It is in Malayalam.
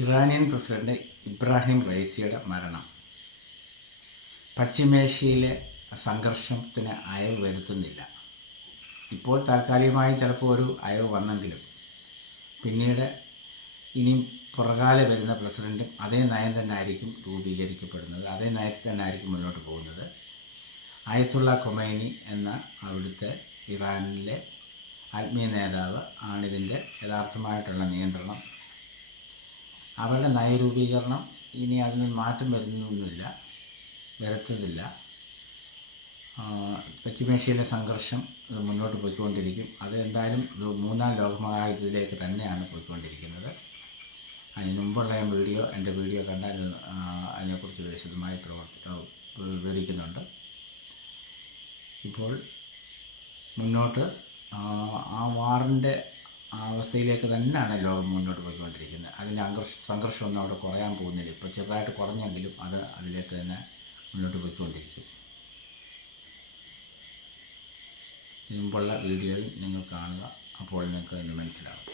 ഇറാനിയൻ പ്രസിഡന്റ് ഇബ്രാഹിം റൈസിയുടെ മരണം പശ്ചിമേഷ്യയിലെ സംഘർഷത്തിന് അയവ് വരുത്തുന്നില്ല. ഇപ്പോൾ താൽക്കാലികമായി ചിലപ്പോൾ ഒരു അയവ് വന്നെങ്കിലും പിന്നീട് ഇനിയും പുറകാലെ വരുന്ന പ്രസിഡൻറ്റും അതേ നയം തന്നെ ആയിരിക്കും രൂപീകരിക്കപ്പെടുന്നത്, അതേ നയത്തിൽ തന്നെ ആയിരിക്കും മുന്നോട്ട് പോകുന്നത്. ആയത്തുള്ള ഖൊമൈനി എന്ന അവിടുത്തെ ഇറാനിലെ ആത്മീയ നേതാവ് ആണിതിൻ്റെ യഥാർത്ഥമായിട്ടുള്ള നിയന്ത്രണം. അവരുടെ നയരൂപീകരണം ഇനി അതിന് മാറ്റം വരുത്തതില്ല. പശ്ചിമേഷ്യയിലെ സംഘർഷം മുന്നോട്ട് പോയിക്കൊണ്ടിരിക്കും. അത് എന്തായാലും മൂന്നാം ലോകമഹായുദ്ധത്തിലേക്ക് തന്നെയാണ് പോയിക്കൊണ്ടിരിക്കുന്നത്. അതിന് മുമ്പുള്ള എൻ്റെ വീഡിയോ കണ്ടാൽ അതിനെക്കുറിച്ച് വിശദമായി വിവരിക്കുന്നുണ്ട്. ഇപ്പോൾ മുന്നോട്ട് ആ വാറിൻ്റെ അവസ്ഥയിലേക്ക് തന്നെയാണ് ലോകം മുന്നോട്ട് പോയിക്കൊണ്ടിരിക്കുന്നത്. അതിൻ്റെ സംഘർഷമൊന്നും അവിടെ കുറയാൻ പോകുന്നില്ല. ഇപ്പോൾ ചെറുതായിട്ട് കുറഞ്ഞെങ്കിലും അത് അതിലേക്ക് തന്നെ മുന്നോട്ട് പോയിക്കൊണ്ടിരിക്കും. മുമ്പുള്ള വീഡിയോയിൽ നിങ്ങൾ കാണുക, അപ്പോൾ നിങ്ങൾക്ക് ഇന്ന് മനസ്സിലാവും.